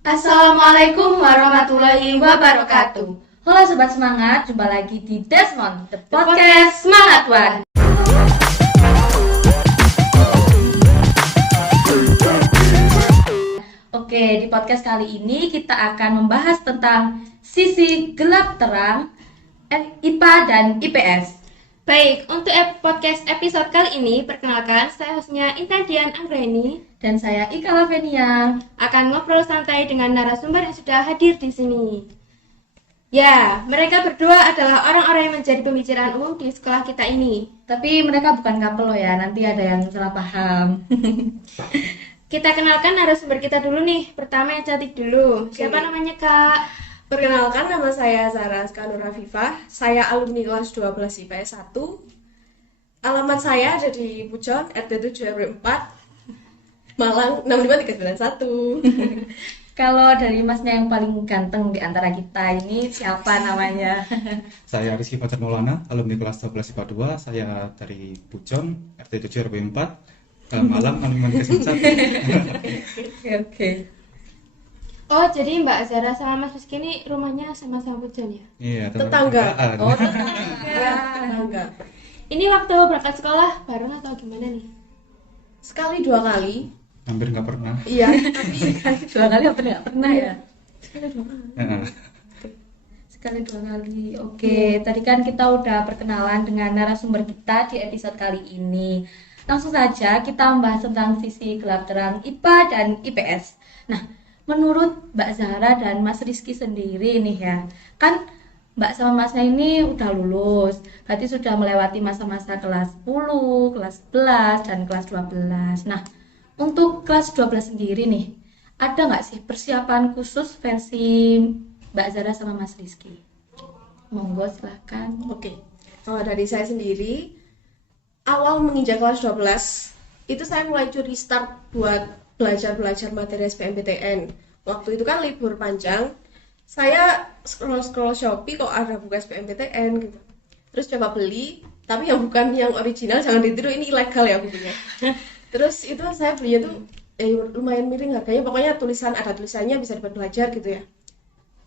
Assalamualaikum warahmatullahi wabarakatuh. Halo Sobat Semangat, jumpa lagi di Desmond, The Podcast Semangat One. Oke, di podcast kali ini kita akan membahas tentang sisi gelap terang IPA dan IPS. Baik, untuk podcast episode kali ini, perkenalkan saya hostnya Intan Dian Anggreni Dan saya Ika Lavenia akan ngobrol santai dengan narasumber yang sudah hadir di sini. Ya, mereka berdua adalah orang-orang yang menjadi pembicaraan umum di sekolah kita ini. Tapi mereka bukan couple loh ya, nanti ada yang salah paham. Kita kenalkan narasumber kita dulu nih. Pertama yang cantik dulu. Siapa namanya, Kak? Perkenalkan, nama saya Zara Skanur Afifah. Saya alumni kelas 12 IPS 1. Alamat saya ada di Pujon, RT 7 RW 4, Malang 65391. Kalau dari masnya yang paling ganteng di antara kita ini siapa namanya? Saya Rizky Fajar Maulana, alumni kelas 12 IPA 2. Saya dari Pujon, RT 7 RW 4, Malang 65391. Oke. Oh, jadi Mbak Zara sama Mas Rizky ini rumahnya sama-sama Pujon ya? Iya, Tetangga. Oh, Tetangga. Ini waktu berangkat sekolah bareng atau gimana nih? Sekali dua kali. Hampir nggak pernah. Iya, tapi dua kali apa nggak pernah ya? sekali dua kali. Heeh. Sekali dua kali. Oke, tadi kan kita udah perkenalan dengan narasumber kita di episode kali ini. Langsung saja kita membahas tentang sisi gelap terang IPA dan IPS. Nah, menurut Mbak Zahra dan Mas Rizky sendiri nih ya, kan Mbak sama Masnya ini udah lulus, berarti sudah melewati masa-masa kelas 10, kelas 11, dan kelas 12. Nah, untuk kelas 12 sendiri nih, ada nggak sih persiapan khusus versi Mbak Zahra sama Mas Rizky? Monggo silahkan. Oke. Kalau dari saya sendiri, awal menginjak kelas 12, itu saya mulai curi start buat belajar materi SBMPTN. Waktu itu kan libur panjang, saya scroll Shopee kok ada buku SBMPTN gitu. Terus coba beli, tapi yang bukan yang original, jangan ditiru, ini ilegal ya bukunya. Terus itu saya belinya tuh lumayan miring harganya, pokoknya ada tulisannya bisa dibuat belajar gitu ya.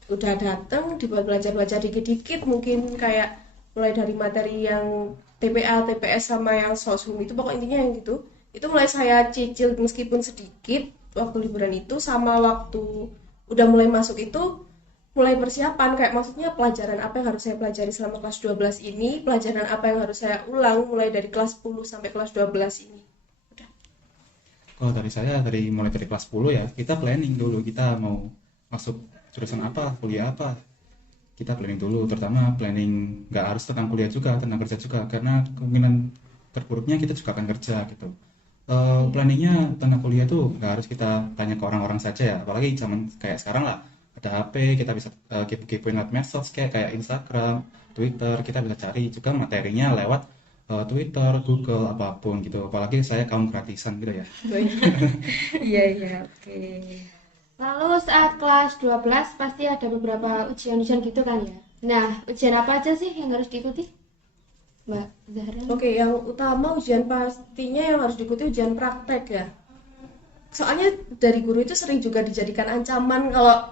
Udah dateng dibuat belajar dikit-dikit, mungkin kayak mulai dari materi yang TPA, TPS sama yang sosum itu, pokok intinya yang gitu. Itu mulai saya cicil meskipun sedikit waktu liburan itu, sama waktu udah mulai masuk itu mulai persiapan, kayak maksudnya pelajaran apa yang harus saya pelajari selama kelas 12 ini, pelajaran apa yang harus saya ulang mulai dari kelas 10 sampai kelas 12 ini. Udah. Kalau dari saya, mulai dari kelas 10 ya, kita planning dulu, kita mau masuk jurusan apa, kuliah apa. Kita planning dulu, terutama planning nggak harus tentang kuliah juga, tentang kerja juga, karena kemungkinan terburuknya kita juga akan kerja gitu. Planningnya tentang kuliah tuh nggak harus kita tanya ke orang-orang saja ya, apalagi zaman kayak sekarang lah, ada HP, kita bisa kepo-kepoin lewat medsos kayak Instagram, Twitter, kita bisa cari juga materinya lewat Twitter, Google, apapun gitu. Apalagi saya kaum gratisan gitu ya. Iya, oke. Lalu saat kelas 12 pasti ada beberapa ujian-ujian gitu kan ya? Nah, ujian apa aja sih yang harus diikuti? Mbak Zahra? Oke, yang utama ujian pastinya yang harus diikuti ujian praktek ya. Soalnya dari guru itu sering juga dijadikan ancaman kalau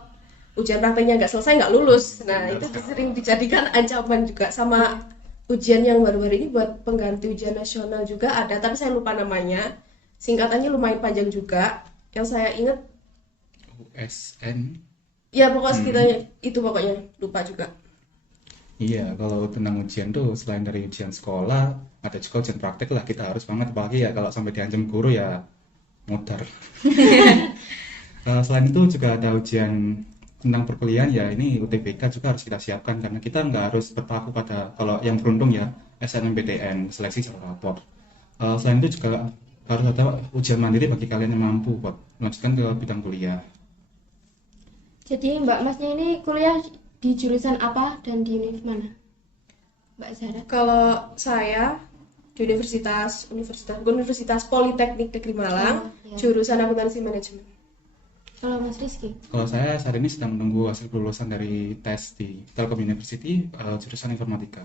ujian prakteknya nggak selesai nggak lulus. Nah, itu sering dijadikan ancaman juga. Sama ujian yang baru-baru ini buat pengganti ujian nasional juga ada, tapi saya lupa namanya. Singkatannya lumayan panjang juga. Yang saya ingat USN. ya pokoknya sekitarnya itu, pokoknya lupa juga. Iya, kalau tentang ujian tuh selain dari ujian sekolah, ada juga ujian praktek lah, kita harus banget, apalagi ya kalau sampai diancam guru ya mudar. Selain itu juga ada ujian tentang perkuliahan ya, ini UTBK juga harus kita siapkan, karena kita nggak harus berpaku pada, kalau yang beruntung ya, SNMPTN, seleksi jalur rapor. Selain itu juga harus ada ujian mandiri bagi kalian yang mampu buat melanjutkan ke bidang kuliah. Jadi Mbak Masnya ini kuliah di jurusan apa dan di univ mana? Mbak Zahra? Kalau saya di Universitas Politeknik Negeri Malang, ya. jurusan akuntansi manajemen. Kalau Mas Rizky? Kalau saya saat ini sedang menunggu hasil kelulusan dari tes di Telkom University, jurusan informatika.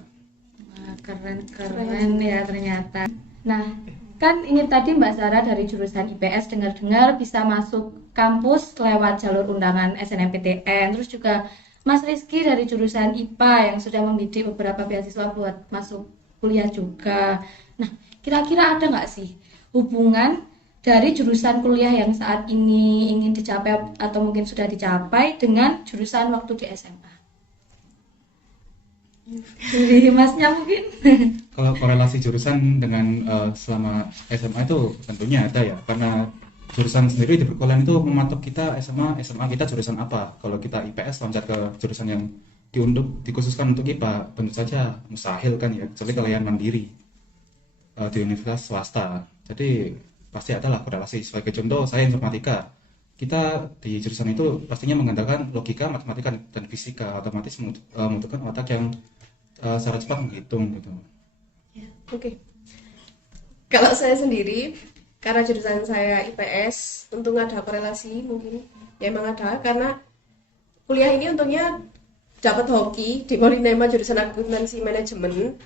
Wah, keren ya ternyata. Nah, kan ini tadi Mbak Zara dari jurusan IPS dengar-dengar bisa masuk kampus lewat jalur undangan SNMPTN. Terus juga Mas Rizky dari jurusan IPA yang sudah membidik beberapa beasiswa buat masuk kuliah juga. Nah, kira-kira ada nggak sih hubungan dari jurusan kuliah yang saat ini ingin dicapai atau mungkin sudah dicapai dengan jurusan waktu di SMA? Dari Masnya mungkin? Kalau korelasi jurusan dengan selama SMA itu tentunya ada ya, karena jurusan sendiri di perkuliahan itu mematok kita SMA kita jurusan apa. Kalau kita IPS loncat ke jurusan yang dikhususkan untuk IPA, tentu saja mustahil kan ya, kecuali kalian mandiri di universitas swasta. Jadi pasti adalah korelasi. Sebagai contoh, saya informatika. Kita di jurusan itu pastinya mengandalkan logika, matematika, dan fisika. Otomatis membutuhkan otak yang secara cepat menghitung gitu. Oke. Kalau saya sendiri, karena jurusan saya IPS, tentu nggak ada korelasi mungkin. Ya emang ada, karena kuliah ini untungnya dapat hoki di Polinema jurusan akuntansi manajemen.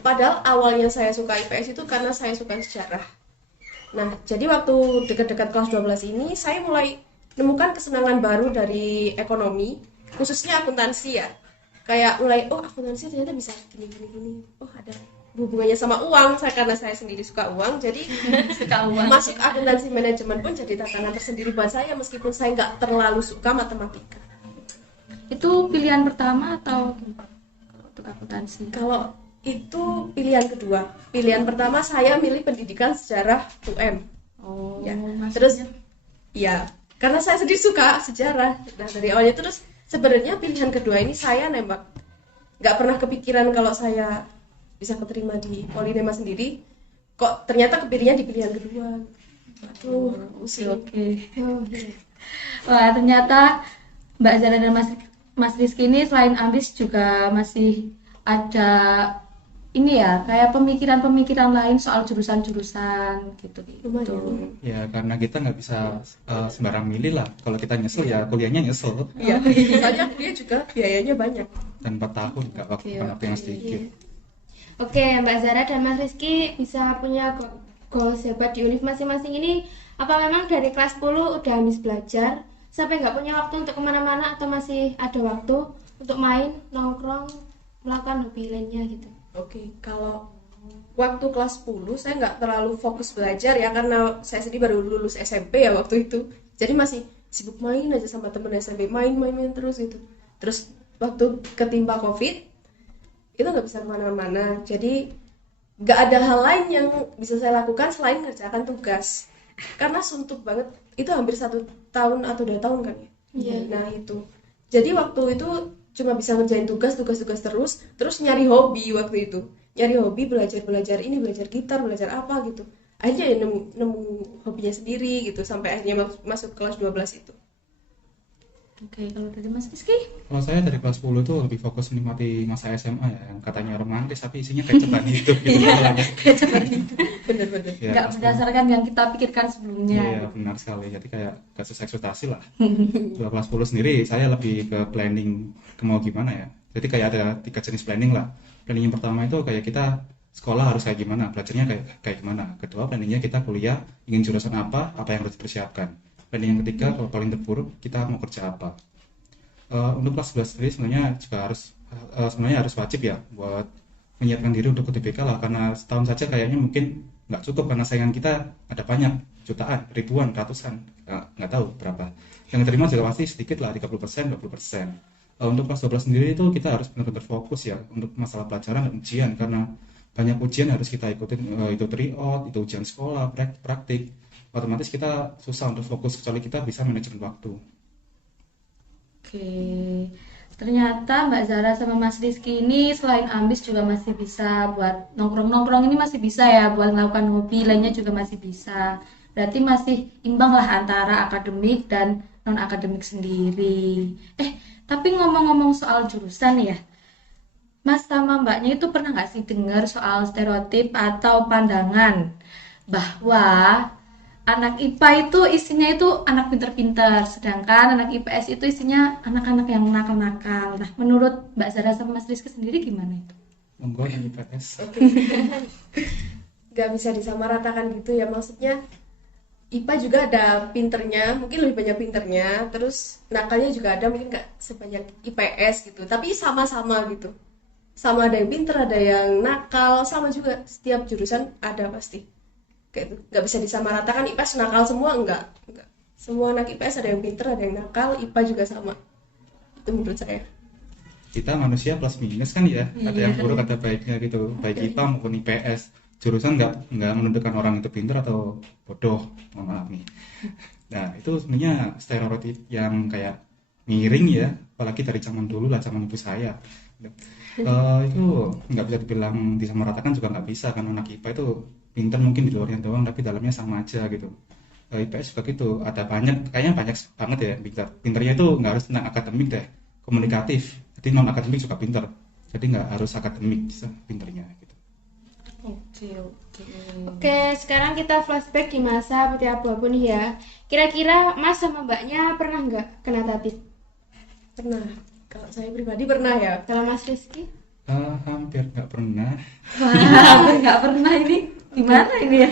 Padahal awalnya saya suka IPS itu karena saya suka sejarah. Nah, jadi waktu dekat-dekat kelas 12 ini, saya mulai menemukan kesenangan baru dari ekonomi, khususnya akuntansi ya. Kayak mulai, oh akuntansi ternyata bisa gini. Oh ada hubungannya sama uang, karena saya sendiri suka uang, jadi Suka uang. masuk akuntansi manajemen pun jadi tantangan tersendiri buat saya, meskipun saya nggak terlalu suka matematika. Itu pilihan pertama atau untuk akuntansi? Kalau itu pilihan kedua. Pilihan pertama saya milih pendidikan sejarah UM. Oh, Ya. maksudnya- Terus ya, karena saya sendiri suka sejarah. Nah, dari awalnya terus sebenarnya pilihan kedua ini saya nembak. Nggak pernah kepikiran kalau saya bisa keterima di Polinema sendiri. Kok ternyata kepilihnya di pilihan kedua. Aduh, pusing. Oke. Oh, iya. Wah, ternyata Mbak Zara dan Mas Rizky ini selain ambis juga masih ada ini ya, kayak pemikiran-pemikiran lain soal jurusan-jurusan gitu. Lumayan. Ya karena kita nggak bisa sembarang milih lah. Kalau kita nyesel ya kuliahnya nyesel. Iya, soalnya kuliah juga biayanya banyak. Dan 4 tahun nggak waktu yang sedikit. Oke, Mbak Zara dan Mas Rizky bisa punya goals hebat di univ masing-masing ini. Apa memang dari kelas 10 udah habis belajar sampai nggak punya waktu untuk kemana-mana, atau masih ada waktu untuk main, nongkrong, melakukan hobi lainnya gitu? Oke, kalau waktu kelas 10 saya nggak terlalu fokus belajar ya, karena saya sendiri baru lulus SMP ya waktu itu. Jadi masih sibuk main aja sama temen SMP, main terus gitu. Terus waktu ketimpa COVID, itu nggak bisa kemana-mana. Jadi nggak ada hal lain yang bisa saya lakukan selain mengerjakan tugas. Karena suntuk banget, itu hampir 1 tahun atau 2 tahun kan ya? Iya. Nah itu. Jadi waktu itu cuma bisa ngerjain tugas terus nyari hobi waktu itu. Nyari hobi, belajar ini, belajar gitar, belajar apa gitu. Akhirnya ya nemu hobinya sendiri gitu, sampai akhirnya masuk kelas 12 itu. Oke, kalau dari Mas Rizky? Kalau saya dari kelas 10 itu lebih fokus menikmati masa SMA ya, yang katanya romantis tapi isinya kayak ceban hidup gitu masalahnya. Bener-bener. Ya, Nggak kelas berdasarkan yang kita pikirkan sebelumnya. Iya benar sekali, jadi kayak gak sesuai ekspektasi lah. Kalau kelas 10 sendiri saya lebih ke planning ke mau gimana ya. Jadi kayak ada 3 jenis planning lah. Planning yang pertama itu kayak kita sekolah harus kayak gimana, belajarnya kayak gimana. Kedua planningnya kita kuliah ingin jurusan apa yang harus dipersiapkan. Planning yang ketiga kalau paling terburuk kita mau kerja apa. Untuk kelas 11 sendiri sebenarnya harus wajib ya buat menyiapkan diri untuk UTBK lah, karena setahun saja kayaknya mungkin nggak cukup karena saingan kita ada banyak, jutaan, ribuan, ratusan, nggak tahu berapa. Yang terima juga pasti sedikit lah, 30%, 20%. Untuk kelas 12 sendiri itu kita harus benar-benar fokus ya untuk masalah pelajaran dan ujian, karena banyak ujian harus kita ikutin, itu tryout, itu ujian sekolah, praktik. Otomatis kita susah untuk fokus kecuali kita bisa manajemen waktu. Oke, ternyata Mbak Zara sama Mas Rizky ini selain ambis juga masih bisa buat nongkrong-nongkrong, ini masih bisa ya buat melakukan hobi lainnya juga masih bisa. Berarti masih imbang lah antara akademik dan non akademik sendiri. Tapi ngomong-ngomong soal jurusan ya, Mas sama Mbaknya itu pernah nggak sih dengar soal stereotip atau pandangan bahwa anak IPA itu isinya itu anak pinter-pinter, sedangkan anak IPS itu isinya anak-anak yang nakal-nakal. Nah, menurut Mbak Zara sama Mas Rizky sendiri gimana itu? Monggo yang IPS. nggak bisa disamaratakan gitu ya, maksudnya IPA juga ada pinternya, mungkin lebih banyak pinternya, terus nakalnya juga ada, mungkin nggak sebanyak IPS gitu, tapi sama-sama gitu, sama ada yang pinter, ada yang nakal, sama juga setiap jurusan ada pasti kayak itu, nggak bisa disamaratakan IPS nakal semua, enggak, semua anak IPS ada yang pinter, ada yang nakal, IPA juga sama, itu menurut saya. Kita manusia plus minus kan ya, ada yang buruk ada baiknya gitu, baik IPA maupun IPS. Jurusan nggak menentukan orang itu pintar atau bodoh, mohon maaf nih. Nah itu sebenarnya stereotip yang kayak miring ya, apalagi dari zaman dulu lah, zaman ibu saya. Itu nggak bisa dibilang disamaratakan juga nggak bisa, kan anak IPA itu pintar mungkin di luarnya doang, tapi dalamnya sama aja gitu. IPS juga gitu, ada kayaknya banyak banget ya pintar. Pintarnya itu nggak harus tentang akademik deh, komunikatif. Jadi non akademik juga pintar, jadi nggak harus akademik pintarnya gitu. Oke. Oke, sekarang kita flashback di masa putih abu-abu nih ya. Kira-kira Mas sama Mbaknya pernah nggak kena tatip? Pernah, kalau saya pribadi pernah ya. Kalau Mas Rizky? Hampir nggak pernah. Hampir nggak pernah, ini gimana ini ya?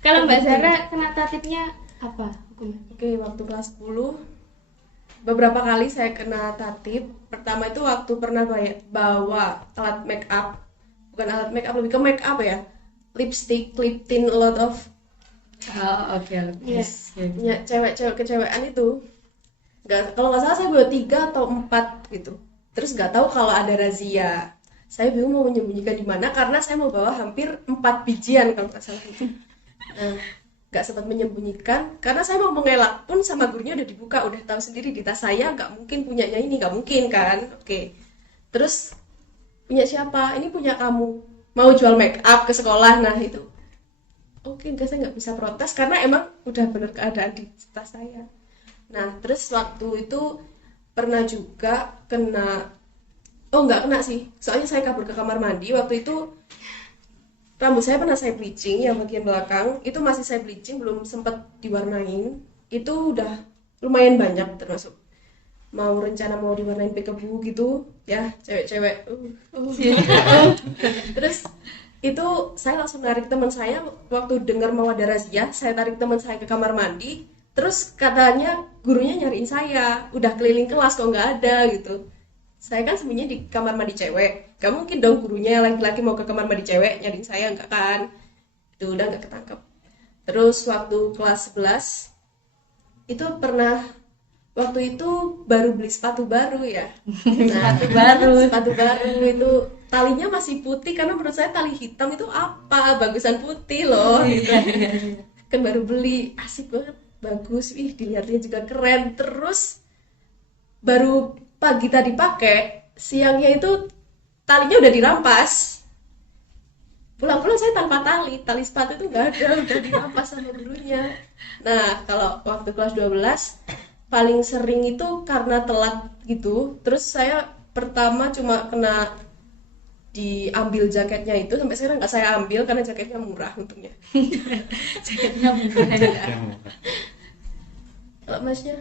Kalau Mbak Zara kena tatipnya apa hukumnya? Oke, waktu kelas 10 beberapa kali saya kena tatip. Pertama itu waktu pernah bawa alat make up, bukan alat make up, lebih ke make up ya, lipstick, lip tint, a lot of Oke. Yes. ya, cewek-cewek kecewekan itu. Kalau nggak salah saya bawa 3 atau 4 gitu. Terus nggak tahu kalau ada razia. Saya bingung mau menyembunyikan di mana karena saya mau bawa hampir 4 bijian kalau nggak salah itu. Nah, nggak sempat menyembunyikan karena saya mau mengelak pun sama gurunya udah dibuka, udah tahu sendiri di tas saya, nggak mungkin punyanya ini, nggak mungkin kan. Oke, terus punya siapa? Ini punya kamu, mau jual make up ke sekolah. Nah itu oke, enggak, saya nggak bisa protes karena emang udah bener keadaan di tas saya. Nah terus waktu itu pernah juga kena, nggak kena sih, soalnya saya kabur ke kamar mandi. Waktu itu rambut saya pernah saya bleaching, yang bagian belakang itu masih saya bleaching, belum sempat diwarnain. Itu udah lumayan banyak, termasuk rencana mau diwarnain peekaboo gitu ya, cewek-cewek. Terus itu saya langsung narik teman saya, waktu dengar mau ada razia, saya tarik teman saya ke kamar mandi. Terus katanya gurunya nyariin saya, udah keliling kelas kok nggak ada gitu. Saya kan sembunyi di kamar mandi cewek, gak mungkin dong gurunya laki-laki mau ke kamar mandi cewek nyariin saya, enggak kan. Itu udah nggak ketangkep. Terus waktu kelas 11 itu pernah, waktu itu baru beli sepatu baru ya. Nah, sepatu baru itu talinya masih putih, karena menurut saya tali hitam itu apa, bagusan putih loh gitu. Kan baru beli, asik banget, bagus, dilihatnya juga keren. Terus baru pagi tadi pakai, siangnya itu talinya udah dirampas. Pulang-pulang saya tanpa tali sepatu itu nggak ada, udah dirampas sama gurunya. Nah kalau waktu kelas 12 paling sering itu karena telat gitu. Terus saya pertama cuma kena diambil jaketnya itu, sampai sekarang nggak saya ambil karena jaketnya murah untungnya. Jaketnya murah ya. Kalau masnya?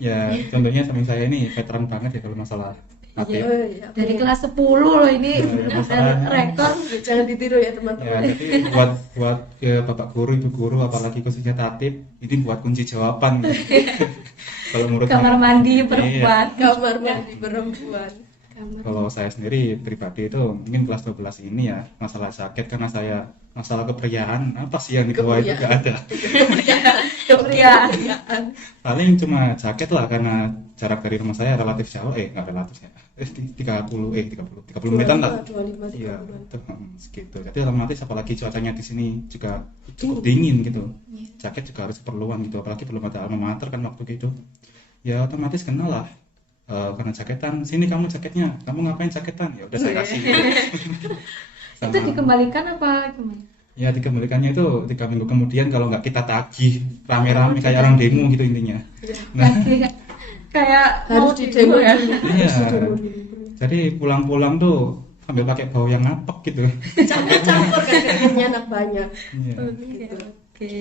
Ya contohnya samping saya ini veteran banget ya kalau masalah tatip. Iya. Dari kelas 10 loh ini, Ya, dan rekor. Jangan ditiru ya Ya, teman-teman. jadi buat bapak guru, ibu guru, apalagi khususnya tatip, ini buat kunci jawaban. Kalau menurut Kamar saya, mandi iya. perempuan. Kamar mandi perempuan. Kalau saya sendiri pribadi itu mungkin kelas 12 ini ya, masalah jaket, karena saya masalah kepriaan apa sih yang dibawa itu gak ada. Kepriaan. Paling cuma jaket lah, karena jarak dari rumah saya relatif jauh, nggak relatif ya, 30 menitan lah. 25, 30. Iya, itu segitu. Jadi otomatis apalagi cuacanya di sini juga cukup dingin gitu. Jaket juga harus keperluan gitu, apalagi belum ada alma mater kan waktu itu. Ya otomatis kenal lah. Karena jaketan, sini kamu jaketnya, kamu ngapain jaketan? Ya udah saya kasih. Gitu. Itu dikembalikan apa gimana? Ya dikembalikannya itu 3 minggu kemudian, kalau nggak kita tagih rame-rame kayak orang demo gitu intinya. Nah, Kayak Harus mau didemo ya. iya. Jadi pulang-pulang tuh sambil pakai bau yang ngapek gitu. Campur-campur kan keringetnya anak banyak. Iya. Gitu. Oke.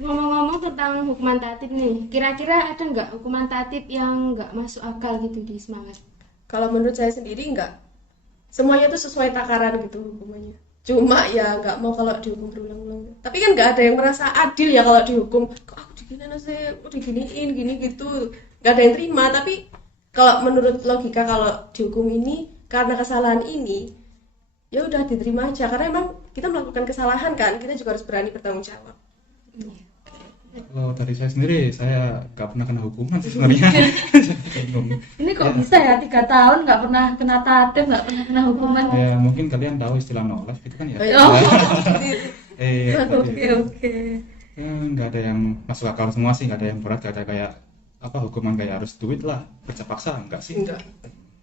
Ngomong-ngomong tentang hukuman tatip nih, kira-kira ada nggak hukuman tatip yang nggak masuk akal gitu di semangat? Kalau menurut saya sendiri enggak. Semuanya tuh sesuai takaran gitu hukumannya. Cuma ya nggak mau kalau dihukum berulang-ulang. Tapi kan nggak ada yang merasa adil ya kalau dihukum. Kok aku diginiin sih, aku diginiin gini gitu. Nggak ada yang terima. Tapi kalau menurut logika kalau dihukum ini karena kesalahan ini, ya udah diterima aja. Karena emang kita melakukan kesalahan kan, kita juga harus berani bertanggung jawab. Kalau dari saya sendiri, saya nggak pernah kena hukuman sih sebenarnya. Bingung. Ini kok bisa ya 3 tahun nggak pernah kena tatip, nggak pernah kena hukuman? Ya mungkin kalian tahu istilah no life itu kan ya. Oh. Berarti Oke. ya, nggak ada yang masuk akal semua sih, nggak ada yang berat, nggak ada kayak apa hukuman kayak harus duit lah, kerja paksa, enggak sih? Enggak.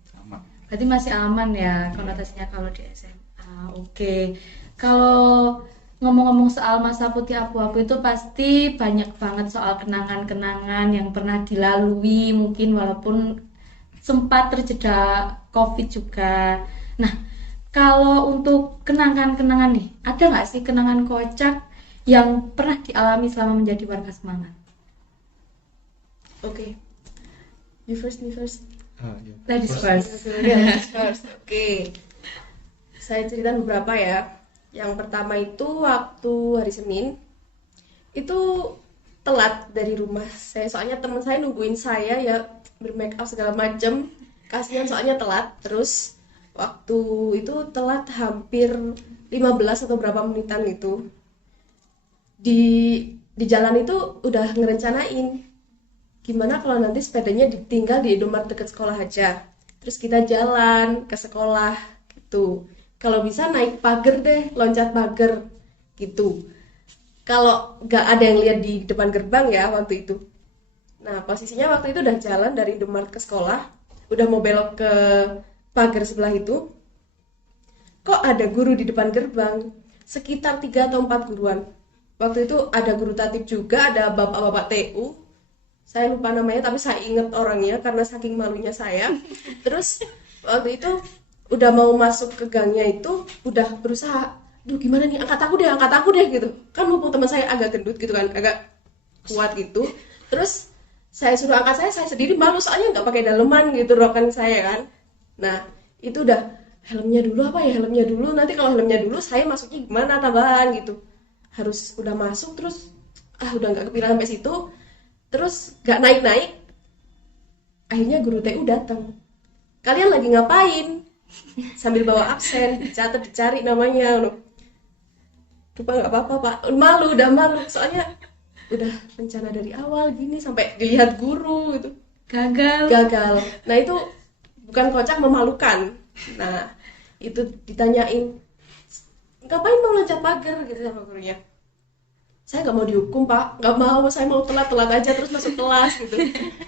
Sama. Berarti masih aman ya konotasinya kalau di SMA. Oke. Kalau ngomong-ngomong soal masa putih abu-abu itu pasti banyak banget soal kenangan-kenangan yang pernah dilalui, mungkin walaupun sempat terjeda COVID juga. Nah, kalau untuk kenangan-kenangan nih, ada nggak sih kenangan kocak yang pernah dialami selama menjadi warga Semangat? Oke. You first, me first. Ya. Ladies first. Ladies first. Oke. Saya cerita beberapa ya. Yang pertama itu waktu hari Senin itu telat dari rumah saya, soalnya teman saya nungguin saya ya, bermake up segala macem, kasihan soalnya telat. Terus waktu itu telat hampir 15 atau berapa menitan gitu. Di jalan itu udah ngerencanain gimana kalau nanti sepedanya ditinggal di Indomaret dekat sekolah aja, terus kita jalan ke sekolah gitu. Kalau bisa naik pagar deh, loncat pagar gitu. Kalau nggak ada yang lihat di depan gerbang ya waktu itu. Nah, posisinya waktu itu udah jalan dari Indomaret ke sekolah, udah mau belok ke pagar sebelah itu. Kok ada guru di depan gerbang? Sekitar 3 atau 4 guruan. Waktu itu ada guru tatip juga, ada bapak-bapak TU. Saya lupa namanya, tapi saya inget orangnya karena saking malunya saya. Terus waktu itu udah mau masuk ke gangnya itu udah berusaha, duh gimana nih, angkat aku deh gitu kan, mumpung teman saya agak gendut gitu kan, agak kuat gitu. Terus saya suruh angkat, saya sendiri malu soalnya nggak pakai daleman gitu rokan saya kan. Nah itu udah, helmnya dulu, nanti kalau helmnya dulu saya masuknya gimana tambahan gitu, harus udah masuk. Terus udah nggak kepikiran sampai situ, terus nggak naik. Akhirnya guru TU datang, kalian lagi ngapain, sambil bawa absen, dicatat, dicari namanya. Coba nggak apa-apa pak, udah malu soalnya udah rencana dari awal gini sampai dilihat guru gitu, Gagal. Nah itu bukan kocak, memalukan. Nah itu ditanyain, ngapain mau loncat pagar gitu sama gurunya. Saya nggak mau dihukum pak, nggak mau, saya mau telat aja terus masuk kelas gitu.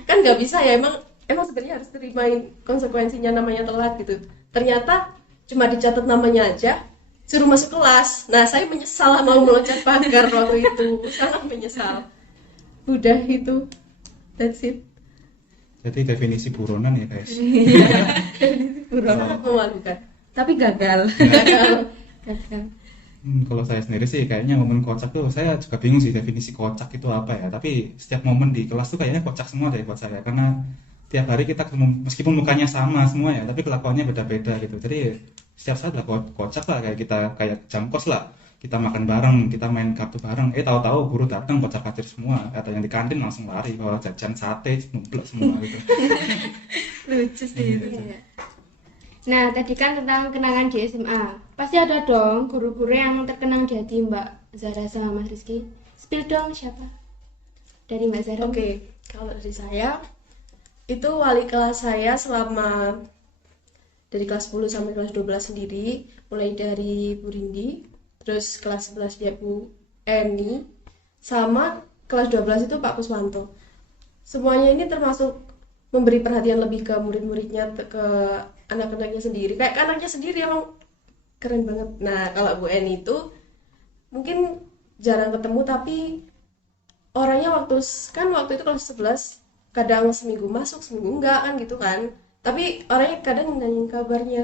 Kan nggak bisa ya, emang sebenarnya harus terimain konsekuensinya namanya telat gitu. Ternyata cuma dicatat namanya aja, suruh masuk kelas. Nah saya menyesal mau meloncat pagar waktu itu, sangat menyesal. Udah itu, that's it. Jadi definisi buronan ya guys. Sangat memalukan. Tapi gagal. Gagal. Kalau saya sendiri sih kayaknya momen kocak tuh, saya juga bingung sih definisi kocak itu apa ya. Tapi setiap momen di kelas tuh kayaknya kocak semua deh buat saya, karena tiap hari kita meskipun mukanya sama semua ya, tapi kelakuannya beda-beda gitu. Jadi setiap saat lah kocak lah, kayak kita kayak jam kos lah, kita makan bareng, kita main kartu bareng, tahu-tahu guru datang kocak-kacir semua, atau yang di kantin langsung lari kalau jajan sate numplek semua gitu. Lucu sih itu. Nah, tadi kan tentang kenangan di SMA. Pasti ada dong guru-guru yang terkenang di hati Mbak Zara sama Mas Rizky. Spill dong siapa? Dari Mbak Zara. Oke, kalau dari saya itu wali kelas saya selama dari kelas 10 sampai kelas 12 sendiri, mulai dari Bu Rindi, terus kelas 11 dia Bu Eni, sama kelas 12 itu Pak Kuswanto. Semuanya ini termasuk memberi perhatian lebih ke murid-muridnya, ke anak-anaknya sendiri. Kayak anaknya sendiri emang keren banget. Nah, kalau Bu Eni itu mungkin jarang ketemu, tapi orangnya waktu itu kelas 11 kadang seminggu masuk, seminggu enggak kan gitu kan. Tapi orangnya kadang nanyain kabarnya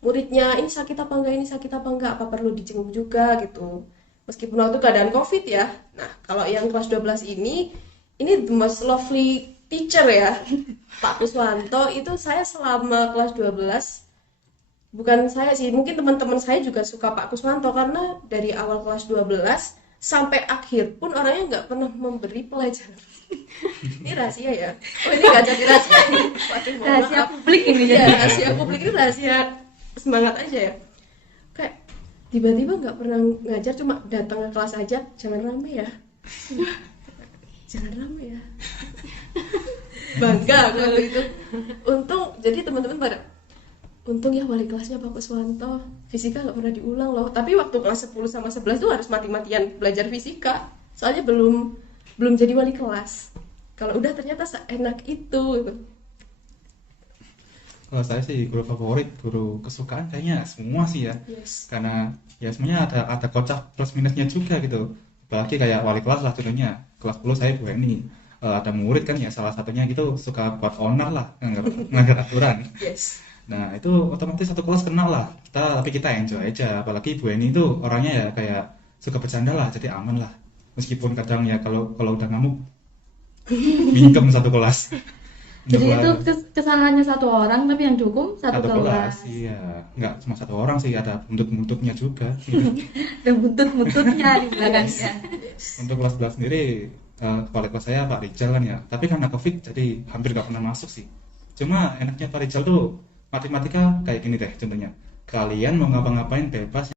muridnya, ini sakit apa enggak, apa perlu dijenguk juga gitu. Meskipun waktu keadaan COVID ya. Nah, kalau yang kelas 12 ini the most lovely teacher ya. Pak Kuswanto itu saya selama kelas 12 bukan saya sih, mungkin teman-teman saya juga suka Pak Kuswanto karena dari awal kelas 12 sampai akhir pun orangnya nggak pernah memberi pelajaran. Ini rahasia ya. Oh, ini nggak jadi rahasia ini. Waduh, mohon Rahasia maaf. publik ini Iya, jadi. rahasia publik itu rahasia semangat aja ya. Kayak tiba-tiba nggak pernah ngajar, cuma datang ke kelas aja, jangan rame ya. Jangan rame ya. Bangga aku waktu itu. Untung jadi teman-teman pada untung ya wali kelasnya Pak Kuswanto, fisika nggak pernah diulang loh. Tapi waktu kelas 10 sama 11 tuh harus mati-matian belajar fisika. Soalnya belum jadi wali kelas. Kalau udah ternyata seenak itu gitu. Kalau saya sih guru favorit, guru kesukaan kayaknya semua sih ya. Yes. Karena ya semuanya ada kocak plus minusnya juga gitu. Apalagi kayak wali kelas lah contohnya. Kelas 10 saya Bu Eni. Ada murid kan ya salah satunya gitu suka buat owner lah, ngelanggar aturan. Yes. Nah itu otomatis satu kelas kenal lah tapi kita enjoy aja. Apalagi Bu Eni itu orangnya ya kayak suka bercanda lah, jadi aman lah. Meskipun kadang ya kalau udah ngamuk mingkem satu kelas. Untuk Jadi itu kelas kesalahannya satu orang tapi yang dihukum satu satu kelas. kelas, iya. Nggak cuma satu orang sih, ada buntut-buntutnya juga. Gitu. Dan buntut-buntutnya di belakangnya. Untuk kelas 11 sendiri, kepala kelas saya Pak Rijal kan ya. Tapi karena COVID jadi hampir nggak pernah masuk sih. Cuma enaknya Pak Rijal tuh matematika kayak gini deh contohnya. Kalian mau ngapa-ngapain bebas.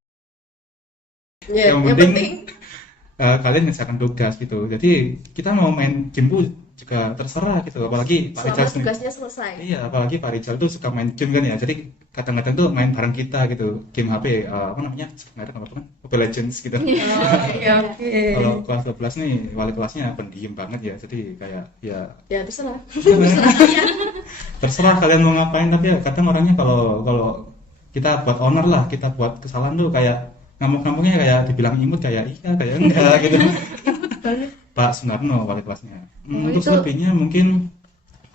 Ya, Yang yang penting penting kalian ngerjakan tugas gitu. Jadi kita mau main game pun juga terserah gitu. Apalagi Pak Rijal selama sendiri. tugasnya selesai. Iya, apalagi Pak Rijal tuh suka main game kan ya. Jadi kadang-kadang tuh main bareng kita gitu. Game HP, apa namanya? Merek apa teman? Mobile Legends gitu. Oke. Kalau kelas 12 nih, wali kelasnya pendiam banget ya. Jadi kayak ya Ya terserah. terserah kalian mau ngapain. Tapi ya kadang orangnya kalau kita buat honor lah, kita buat kesalahan tuh kayak ngamuk-ngamuknya kayak dibilang imut kayak iya, kayak enggak gitu. Pak Sunarno wali kelasnya. Untuk itu- selebihnya mungkin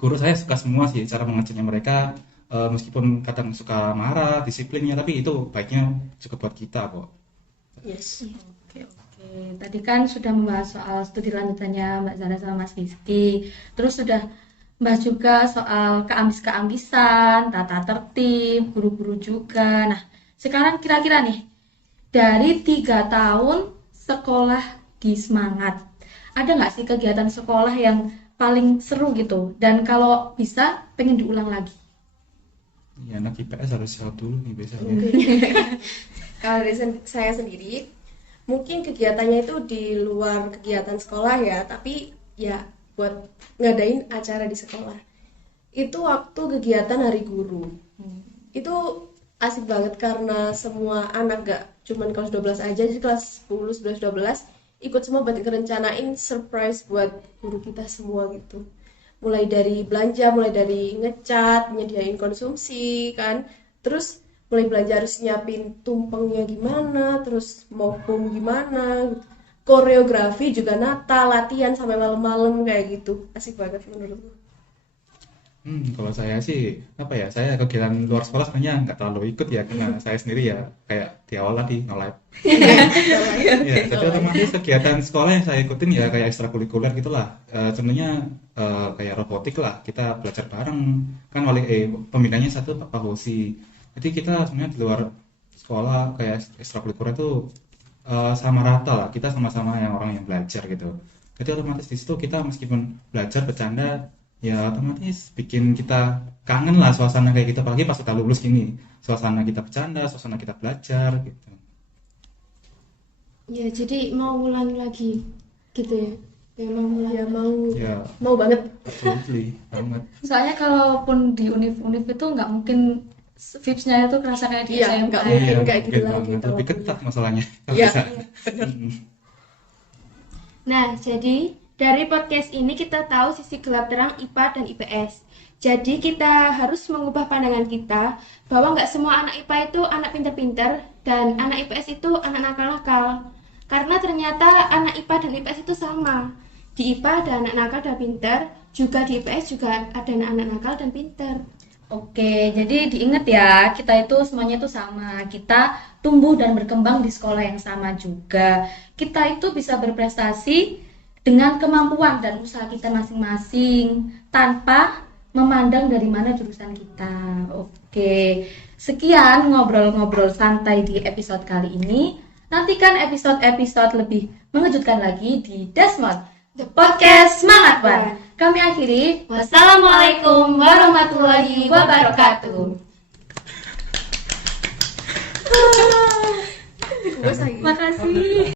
guru saya suka semua sih cara mengajarnya mereka, meskipun kadang suka marah disiplinnya, tapi itu baiknya juga buat kita kok. Yes. Oke, oke. Tadi kan sudah membahas soal studi lanjutannya Mbak Zara sama Mas Rizky. Terus sudah membahas juga soal keambis-keambisan, tata tertib, guru-guru juga. Nah, sekarang kira-kira nih, dari 3 tahun sekolah di Semangat, ada nggak sih kegiatan sekolah yang paling seru gitu? Dan kalau bisa, pengen diulang lagi? Ya anak IPS harus jawab dulu nih biasanya. Kalau dari saya sendiri, mungkin kegiatannya itu di luar kegiatan sekolah ya, tapi ya buat ngadain acara di sekolah. Itu waktu kegiatan Hari Guru. Itu asik banget karena semua anak gak cuman kelas 12 aja, jadi kelas 10, 11, 12 ikut semua buat ngerencanain surprise buat guru kita semua gitu. Mulai dari belanja, mulai dari ngecat, nyediain konsumsi kan. Terus mulai belajar harus nyiapin tumpengnya gimana, terus mau bom gimana gitu. Koreografi juga nata, latihan sampai malam-malam kayak gitu. Asik banget menurutku. Kalau saya sih apa ya, saya kegiatan luar sekolah sebenarnya nggak terlalu ikut ya karena saya sendiri ya kayak di awal tadi nge-live. Ya, jadi otomatis kegiatan sekolah yang saya ikutin ya kayak ekstrakurikuler gitulah. Contohnya kayak robotik lah, kita belajar bareng kan pembinanya satu Pak Hosi. Jadi kita sebenarnya di luar sekolah kayak ekstrakurikuler itu sama rata lah, kita sama-sama yang orang yang belajar gitu. Jadi otomatis di situ kita meskipun belajar bercanda ya otomatis bikin kita kangen lah suasana kayak gitu, apalagi pas udah lulus gini, suasana kita bercanda, suasana kita belajar gitu. Ya, jadi mau ulangi lagi gitu ya. Ya mau ulangi. Ya mau Ya mau banget. absolutely banget. Soalnya kalaupun di univ-univ itu nggak mungkin vibes-nya itu kerasa kayak di Iya, SMA. nggak mungkin. Iya, kayak gitu mungkin lagi banget. kalau Lebih punya. ketat masalahnya kalau Iya, bisa. bener. Nah, jadi dari podcast ini kita tahu sisi gelap terang IPA dan IPS. Jadi kita harus mengubah pandangan kita bahwa nggak semua anak IPA itu anak pintar-pintar dan anak IPS itu anak nakal-nakal. Karena ternyata anak IPA dan IPS itu sama. Di IPA ada anak nakal dan pintar, juga di IPS juga ada anak-anak nakal dan pintar. Oke, jadi diingat ya, kita itu semuanya itu sama. Kita tumbuh dan berkembang di sekolah yang sama juga. Kita itu bisa berprestasi dengan kemampuan dan usaha kita masing-masing tanpa memandang dari mana jurusan kita. Oke, sekian ngobrol-ngobrol santai di episode kali ini. Nantikan episode-episode lebih mengejutkan lagi di Desmond, The Podcast Semangat Wan. Kami akhiri. Wassalamualaikum warahmatullahi wabarakatuh. Gue sayang. Makasih.